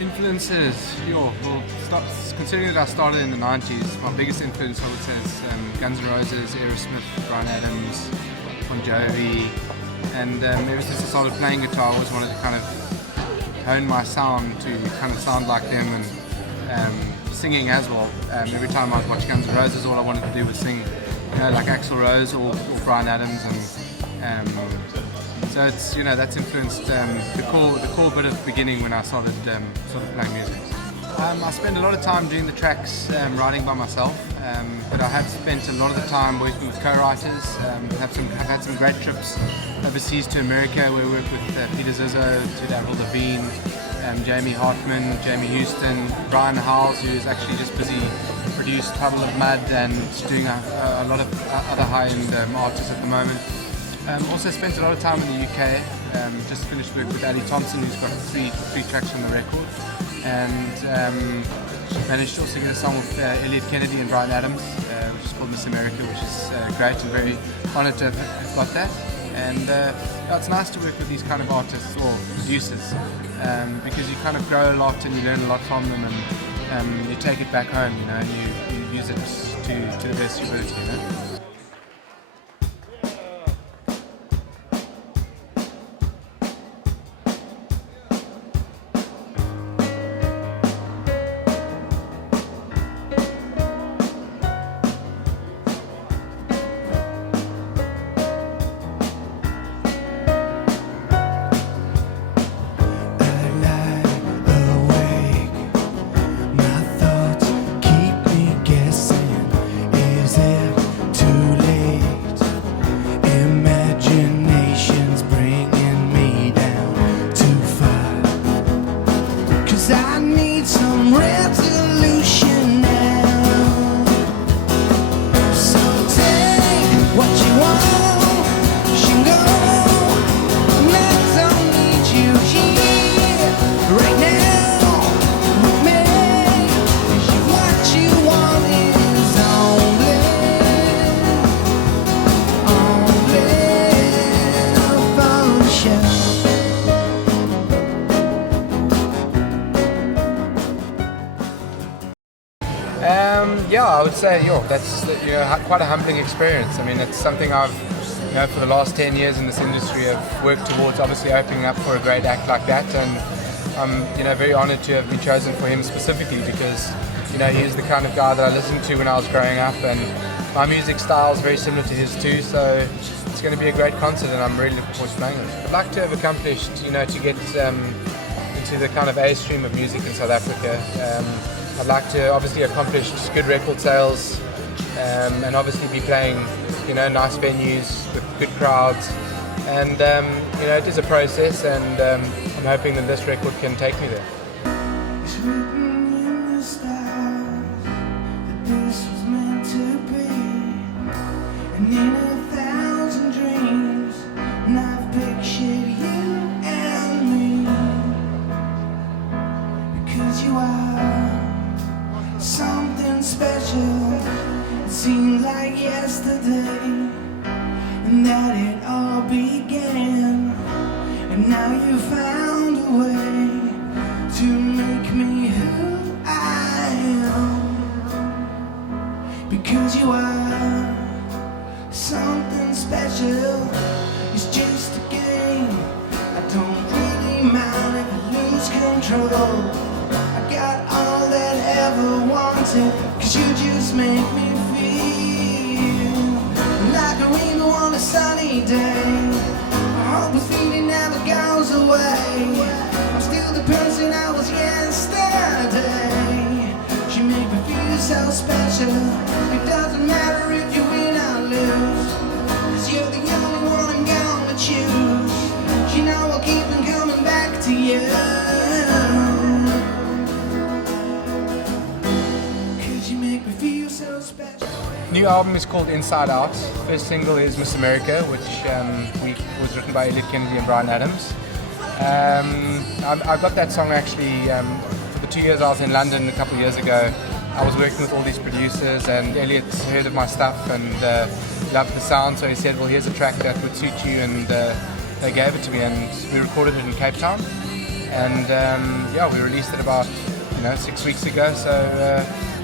Influences, considering that I started in the 90s, my biggest influence I would say is Guns N' Roses, Aerosmith, Bryan Adams, Bon Jovi, and ever since I started playing guitar I always wanted to kind of hone my sound to kind of sound like them, and singing as well. Every time I would watch Guns N' Roses, all I wanted to do was sing, like Axl Rose or Bryan Adams, and so it's that's influenced the core bit of the beginning when I started sort of playing music. I spend a lot of time doing the tracks writing by myself, but I have spent a lot of the time working with co-writers. I've had some great trips overseas to America where we worked with Peter Zizzo, to Avril Lavigne, Jamie Hartman, Jamie Houston, Brian Howes, who is actually just busy produced Puddle of Mud and doing a lot of other high-end artists at the moment. Also spent a lot of time in the UK. Just finished work with Ali Thompson, who's got three tracks on the record, and managed to also get a song with Elliot Kennedy and Bryan Adams, which is called Miss America, which is great, and very honoured to have got that. And it's nice to work with these kind of artists or producers, because you kind of grow a lot and you learn a lot from them, and you take it back home, and you use it to the best of your ability, Yeah, I would say, that's quite a humbling experience. I mean, it's something I've, for the last 10 years in this industry, I've worked towards obviously opening up for a great act like that, and I'm, very honoured to have been chosen for him specifically because, he is the kind of guy that I listened to when I was growing up, and my music style is very similar to his too, so it's going to be a great concert, and I'm really looking forward to playing it. I'd like to have accomplished, to get into the kind of A stream of music in South Africa. I'd like to obviously accomplish good record sales, and obviously be playing, nice venues with good crowds. And it is a process, and I'm hoping that this record can take me there. It's written in the stars that this was meant to be, and in 1,000 dreams, and I've pictured you and me, because you are something special. It seemed like yesterday, and that it all began, and now you found a way to make me who I am, because you are something special. It's just a game, I don't really mind if I lose control. I got all that I ever wanted, 'cause you just make me feel like a rainbow on a sunny day. My heart was feeling never goes away. I'm still the person I was yesterday. You make me feel so special. It doesn't matter if you win or lose, 'cause you're the only one I'm gonna choose. I'll keep on coming back to you. New album is called Inside Out. First single is Miss America, which was written by Elliot Kennedy and Bryan Adams. I got that song actually for the 2 years I was in London a couple of years ago. I was working with all these producers, and Elliot heard of my stuff and loved the sound, so he said, well, here's a track that would suit you, and they gave it to me, and we recorded it in Cape Town. and yeah, we released it about 6 weeks ago, so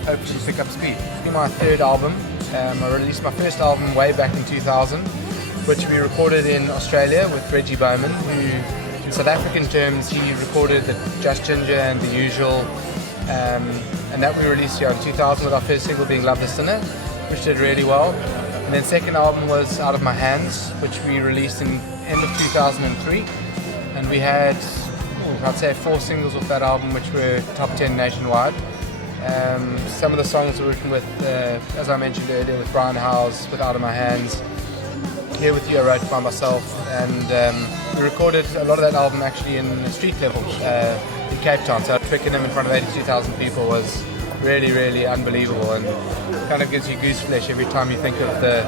hopefully pick up speed. It's my third album. I released my first album way back in 2000, which we recorded in Australia with Reggie Bowman, who in South African terms he recorded the Just Ginger and The Usual, and that we released here in 2000 with our first single being Love the Sinner, which did really well. And then second album was Out of My Hands, which we released in end of 2003, and we had I'd say 4 singles off that album which were top 10 nationwide. Some of the songs were written with, as I mentioned earlier, with Brian Howes, with Out of My Hands. Here With You I wrote by myself, and we recorded a lot of that album actually in the street level in Cape Town, so tricking them in front of 82,000 people was really, really unbelievable, and kind of gives you gooseflesh every time you think of the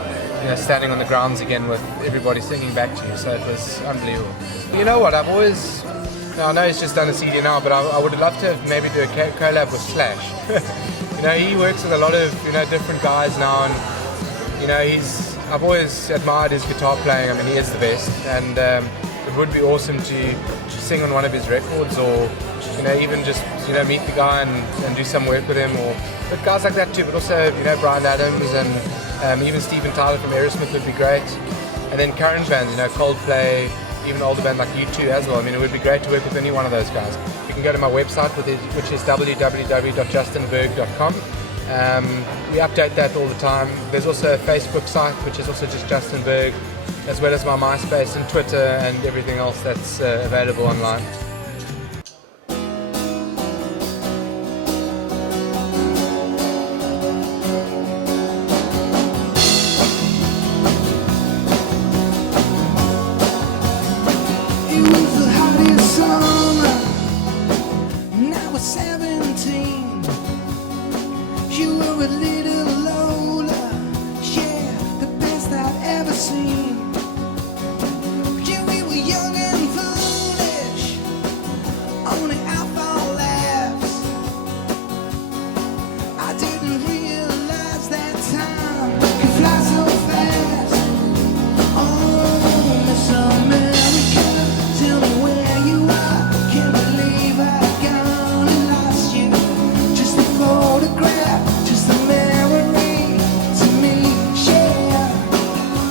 standing on the grounds again with everybody singing back to you, so it was unbelievable. You know what, I've always, I know he's just done a CD now, but I would love to maybe do a collab with Slash. He works with a lot of different guys now, and I've always admired his guitar playing. I mean, he is the best, and it would be awesome to sing on one of his records, or even just meet the guy and do some work with him, but guys like that too. But also Bryan Adams and even Steven Tyler from Aerosmith would be great, and then current bands, Coldplay, even older band like U2 as well. I mean, it would be great to work with any one of those guys. You can go to my website, which is www.justinbergh.com. We update that all the time. There's also a Facebook site, which is also just Justin Bergh, as well as my MySpace and Twitter and everything else that's available online. It was the hottest summer, and I was 17. You were a little older, yeah, the best I'd ever seen. Yeah, we were young and foolish, only out for laughs. I didn't realize that time could fly so fast. Oh, Miss America, tell me where you are. Can't believe I've gone and lost you. Just a photograph, just a memory to me, yeah.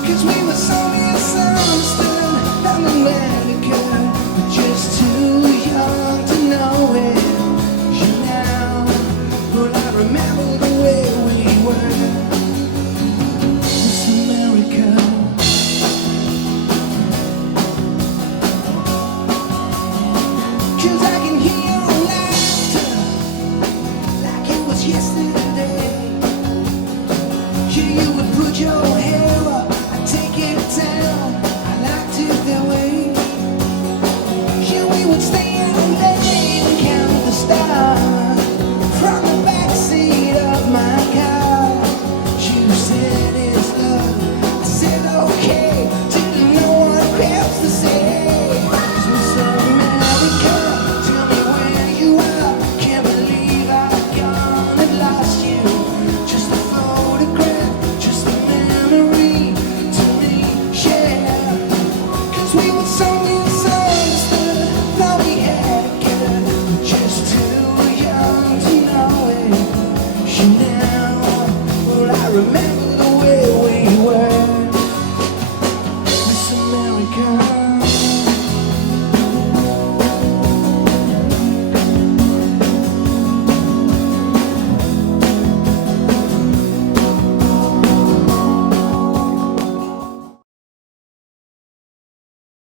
'Cause we were so misunderstood down America, but just too young to know it. You now, well, I remember the way we were. Miss America. 'Cause I can hear your laughter like it was yesterday. Yeah, you would put your